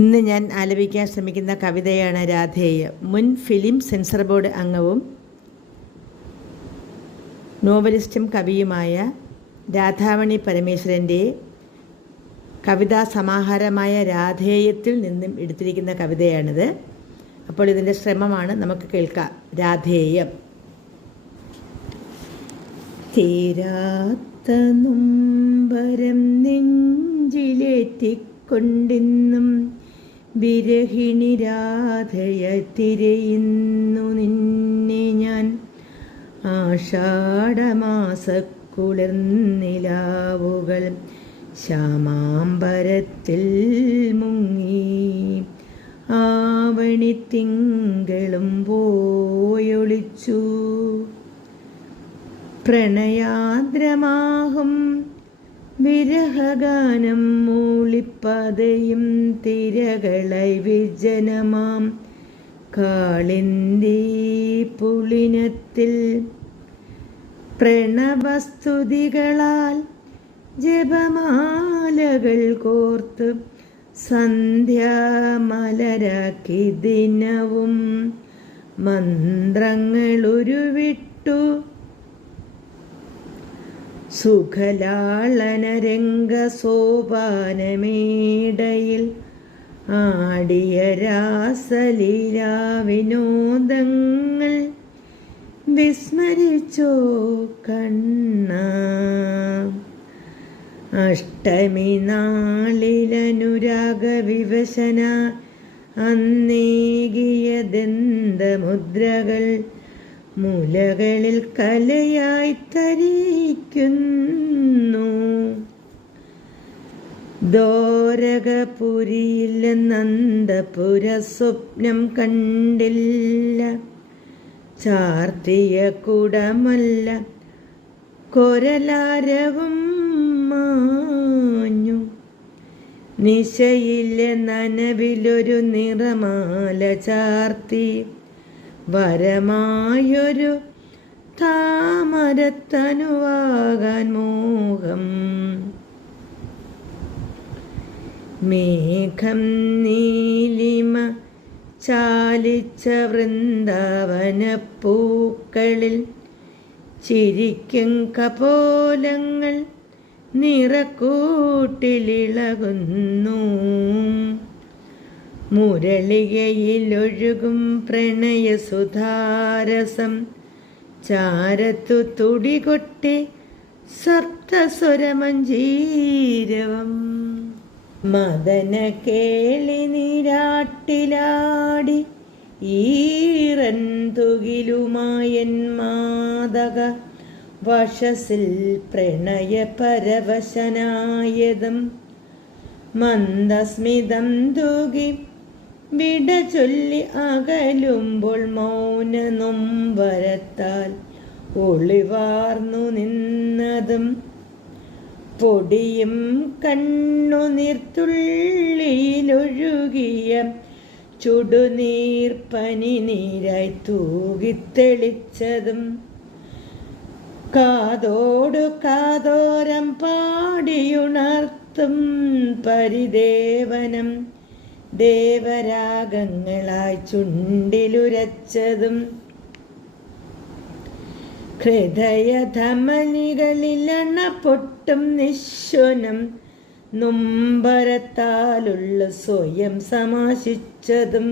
ഇന്ന് ഞാൻ ആലപിക്കാൻ ശ്രമിക്കുന്ന കവിതയാണ് രാധേയം. മുൻ ഫിലിം സെൻസർ ബോർഡ് അംഗവും നോവലിസ്റ്റും കവിയുമായ രാധാമണി പരമേശ്വരൻ്റെ കവിതാ സമാഹാരമായ രാധേയത്തിൽ നിന്നും എടുത്തിരിക്കുന്ന കവിതയാണിത്. അപ്പോൾ ഇതിൻ്റെ ശ്രമമാണ്, നമുക്ക് കേൾക്കാം. രാധേയം. തീരാത്ത നൊമ്പരം നെഞ്ചിലേറ്റിക്കൊണ്ടിന്നും വിരഹിണി രാധയ തിരയുന്നു നിന്നെ ഞാൻ. ആഷാഢമാസക്കുളിർനിലാവുകൾ ശ്യാമാംബരത്തിൽ മുങ്ങി, ആവണിത്തിങ്കളും പോയൊളിച്ചു. പ്രണയാദ്രമാകും വിരഹഗാനം മൂളിപ്പതയും തിരകളൈ വിജനമാം കാളിന്തി പുളിനത്തിൽ പ്രണവസ്തുതികളാൽ ജപമാലകൾ കോർത്ത് സന്ധ്യാമലരാക്കി ദിനവും മന്ത്രങ്ങളുരുവിട്ടു. സുഖലാളനരംഗസോപാനമേടയിൽ ആടിയ രാസലീലാ വിനോദങ്ങൾ വിസ്മരിച്ചോ കണ്ണ. അഷ്ടമി നാളിലനുരാഗ വിവശന അന്നേകിയ ദന്തമുദ്രകൾ മുലകളിൽ കലയായി തരിക്കുന്നു. ദ്വാരകപുരിയിൽ നന്ദപുര സ്വപ്നം കണ്ടില്ല, ചാർത്തിയ കുടമല്ല കൊരലാരവും മാഞ്ഞു. നിശയിലെ നനവിലൊരു നിറമാല ചാർത്തി വരമായൊരു താമരത്തനുവാകാൻ മോഹം. മേഘം നീലിമ ചാലിച്ച വൃന്ദാവനപ്പൂക്കളിൽ ചിരിക്കും കപോലങ്ങൾ നിറക്കൂട്ടിലിളകുന്നു. മുരളികയിലൊഴുകും പ്രണയസുധാരസം ചാരത്തു തുടികൊട്ടി സപ്തസ്വരമഞ്ജീരവം. മദന കേളി നീരാട്ടിലാടി ഈറൻ തുകിലുമായൻ മാതക വശസിൽ പ്രണയ പരവശനായതും മന്ദസ്മിതം തൂകി വിട ചൊല്ലി അകലുമ്പോൾ മൗന നൊമ്പരത്താൽ ഒളിവാർന്നു നിന്നതും പൊടിയും കണ്ണുനീർത്തുള്ളിയിലൊഴുകിയ ചുടുനീർപ്പനി നീരായി തൂകിത്തെളിച്ചതും കാതോടു കാതോരം പാടിയുണർത്തും പരിദേവനം ദേവരാഗങ്ങളായി ചുണ്ടിലുരച്ചതും ഹൃദയധമനികളിലണ പൊട്ടും നിശ്വനം നൊമ്പരത്താലുള്ള സ്വയം സമാശിച്ചതും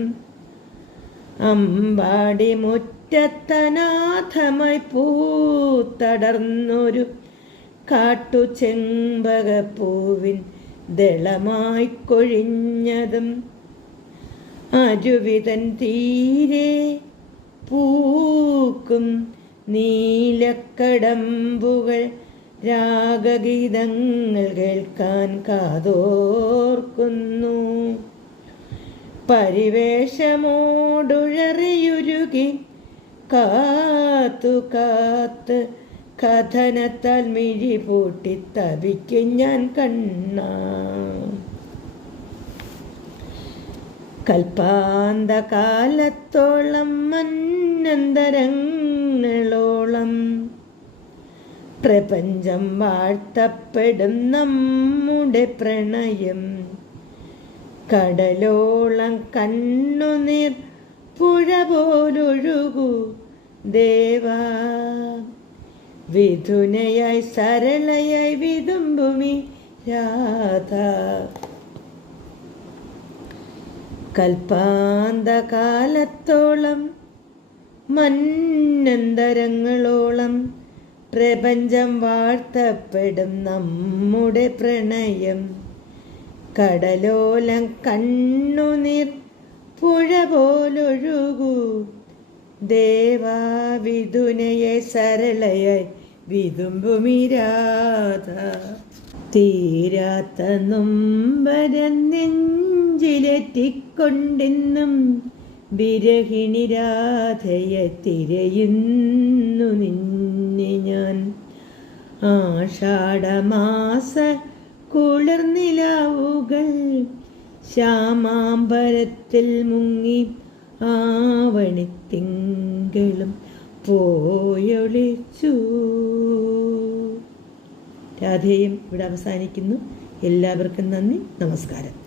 അമ്പാടി മുറ്റത്തനാഥമായി പൂത്തടർന്നൊരു കാട്ടു ചെമ്പകപ്പൂവിൻ ദളമായി കൊഴിഞ്ഞതും അരുവിതൻ തീരെ പൂക്കും നീലക്കടമ്പുകൾ രാഗഗീതങ്ങൾ കേൾക്കാൻ കാതോർക്കുന്നു. പരിവേഷമോടുഴറിയുരുകി കാത്തു കാത്ത് കഥനത്താൽ മിഴി പൂട്ടി തപിക്കും ഞാൻ കണ്ണ. കൽപ്പാന്തകാലത്തോളം മന്നന്തരങ്ങളോളം പ്രപഞ്ചം വാഴ്ത്തപ്പെടും നമ്മുടെ പ്രണയം. കടലോളം കണ്ണുനീർ പുഴ പോലൊഴുകൂ ദേവാ. വിധുനയായി സരളയായി വിതുമ്പുമി രാധ. കൽപ്പാന്തകാലത്തോളം മന്നന്തരങ്ങളോളം പ്രപഞ്ചം വാഴ്ത്തപ്പെടും നമ്മുടെ പ്രണയം. കടലോലം കണ്ണുനീർ പുഴ പോലൊഴുകൂ ദേവാ. വിധുനയെ സരളയായി വിതുമ്പുമി രാധ. തീരാത്ത നൊമ്പരം നെഞ്ചിലെത്തിക്കൊണ്ടെന്നും വിരഹിണി രാധയെ തിരയുന്നു നിന്നെ ഞാൻ. ആഷാഢമാസ കുളിർനിലാവുകൾ ശ്യാമാംബരത്തിൽ മുങ്ങി ആവണിത്തിങ്കളും പോയൊളിച്ചു. രാധേയം ഇവിടെ അവസാനിക്കുന്നു. എല്ലാവർക്കും നന്ദി, നമസ്കാരം.